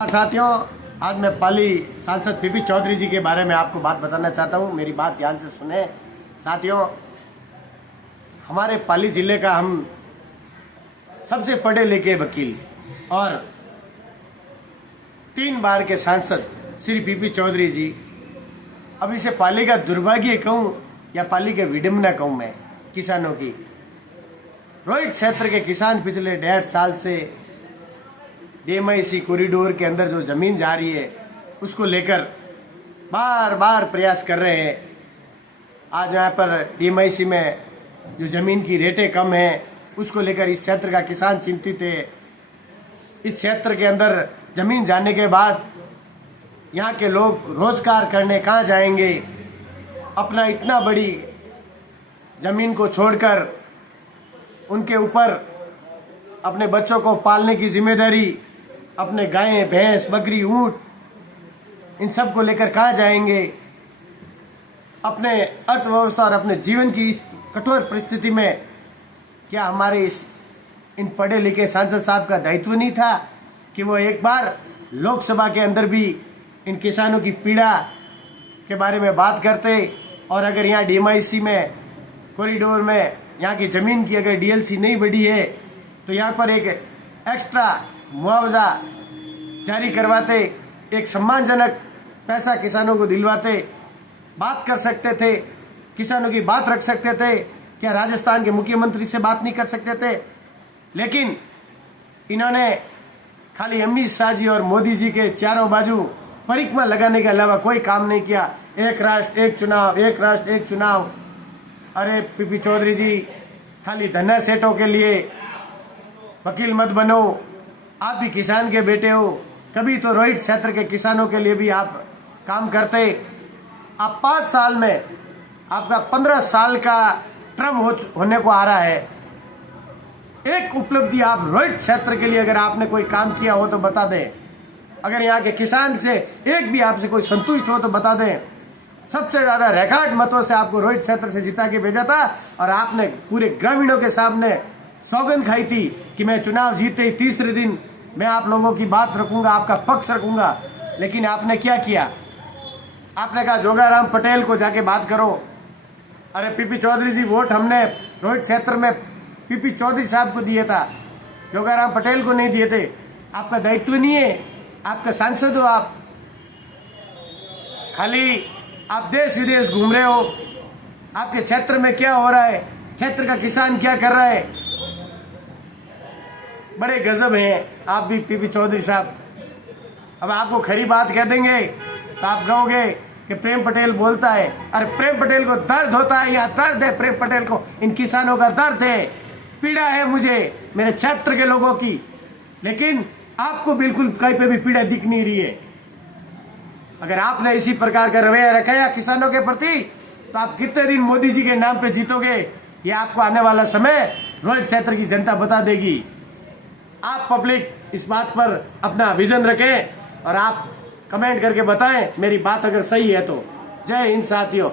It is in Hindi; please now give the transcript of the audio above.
साथियों, आज मैं पाली सांसद पीपी चौधरी जी के बारे में आपको बात बताना चाहता हूं। मेरी बात ध्यान से सुने साथियों। हमारे पाली जिले का हम सबसे पढ़े लिखे वकील और 3 बार के सांसद श्री पीपी चौधरी जी, अब इसे पाली का दुर्भाग्य कहूं या पाली के विडंबना कहूं मैं किसानों की। रोहित क्षेत्र के किसान पिछले 1.5 साल से DMIC कॉरिडोर के अंदर जो ज़मीन जा रही है उसको लेकर बार बार प्रयास कर रहे हैं। आज यहाँ पर DMIC में जो ज़मीन की रेटें कम हैं उसको लेकर इस क्षेत्र का किसान चिंतित है। इस क्षेत्र के अंदर ज़मीन जाने के बाद यहाँ के लोग रोज़गार करने कहाँ जाएंगे? अपना इतना बड़ी ज़मीन को छोड़कर उनके ऊपर अपने बच्चों को पालने की जिम्मेदारी, अपने गायें भैंस बकरी ऊँट इन सब को लेकर कहाँ जाएंगे? अपने अर्थव्यवस्था और अपने जीवन की इस कठोर परिस्थिति में क्या हमारे इन पढ़े लिखे सांसद साहब का दायित्व नहीं था कि वो एक बार लोकसभा के अंदर भी इन किसानों की पीड़ा के बारे में बात करते? और अगर यहाँ DMIC में कॉरिडोर में यहाँ की ज़मीन की अगर DLC नहीं बढ़ी है तो यहाँ पर एक एक्स्ट्रा मुआवजा जारी करवाते, एक सम्मानजनक पैसा किसानों को दिलवाते, बात कर सकते थे, किसानों की बात रख सकते थे। क्या राजस्थान के मुख्यमंत्री से बात नहीं कर सकते थे? लेकिन इन्होंने खाली अमित शाह जी और मोदी जी के चारों बाजू परिक्रमा लगाने के अलावा कोई काम नहीं किया। एक राष्ट्र एक चुनाव, एक राष्ट्र एक चुनाव। अरे पीपी चौधरी जी, खाली धन्ना सेठों के लिए वकील मत बनो, आप भी किसान के बेटे हो। कभी तो रोहित क्षेत्र के किसानों के लिए भी आप काम करते। आप 5 साल में आपका 15 साल का टर्म होने को आ रहा है। एक उपलब्धि आप रोहित क्षेत्र के लिए अगर आपने कोई काम किया हो तो बता दें। अगर यहाँ के किसान से एक भी आपसे कोई संतुष्ट हो तो बता दें। सबसे ज़्यादा रिकॉर्ड मतों से आपको रोहित क्षेत्र से जिता के भेजा था और आपने पूरे ग्रामीणों के सामने सौगंध खाई थी कि मैं चुनाव जीते ही तीसरे दिन मैं आप लोगों की बात रखूंगा, आपका पक्ष रखूंगा। लेकिन आपने क्या किया? आपने कहा जोगाराम पटेल को जाके बात करो। अरे पीपी चौधरी जी, वोट हमने रोहित क्षेत्र में पीपी चौधरी साहब को दिए था, जोगाराम पटेल को नहीं दिए थे। आपका दायित्व नहीं है? आपका सांसद हो आप, खाली आप देश विदेश घूम रहे हो। आपके क्षेत्र में क्या हो रहा है, क्षेत्र का किसान क्या कर रहा है? बड़े गजब हैं आप भी पीपी चौधरी साहब। अब आपको खरी बात कह देंगे तो आप कहोगे कि प्रेम पटेल बोलता है। अरे प्रेम पटेल को दर्द होता है, यहाँ दर्द है प्रेम पटेल को, इन किसानों का दर्द है, पीड़ा है मुझे मेरे क्षेत्र के लोगों की। लेकिन आपको बिल्कुल कहीं पे भी पीड़ा दिख नहीं रही है। अगर आपने इसी प्रकार का रवैया रखा है किसानों के प्रति तो आप कितने दिन मोदी जी के नाम पे जीतोगे? ये आपको आने वाला समय रोहित क्षेत्र की जनता बता देगी। आप पब्लिक इस बात पर अपना विजन रखें और आप कमेंट करके बताएं मेरी बात अगर सही है तो। जय हिंद साथियों।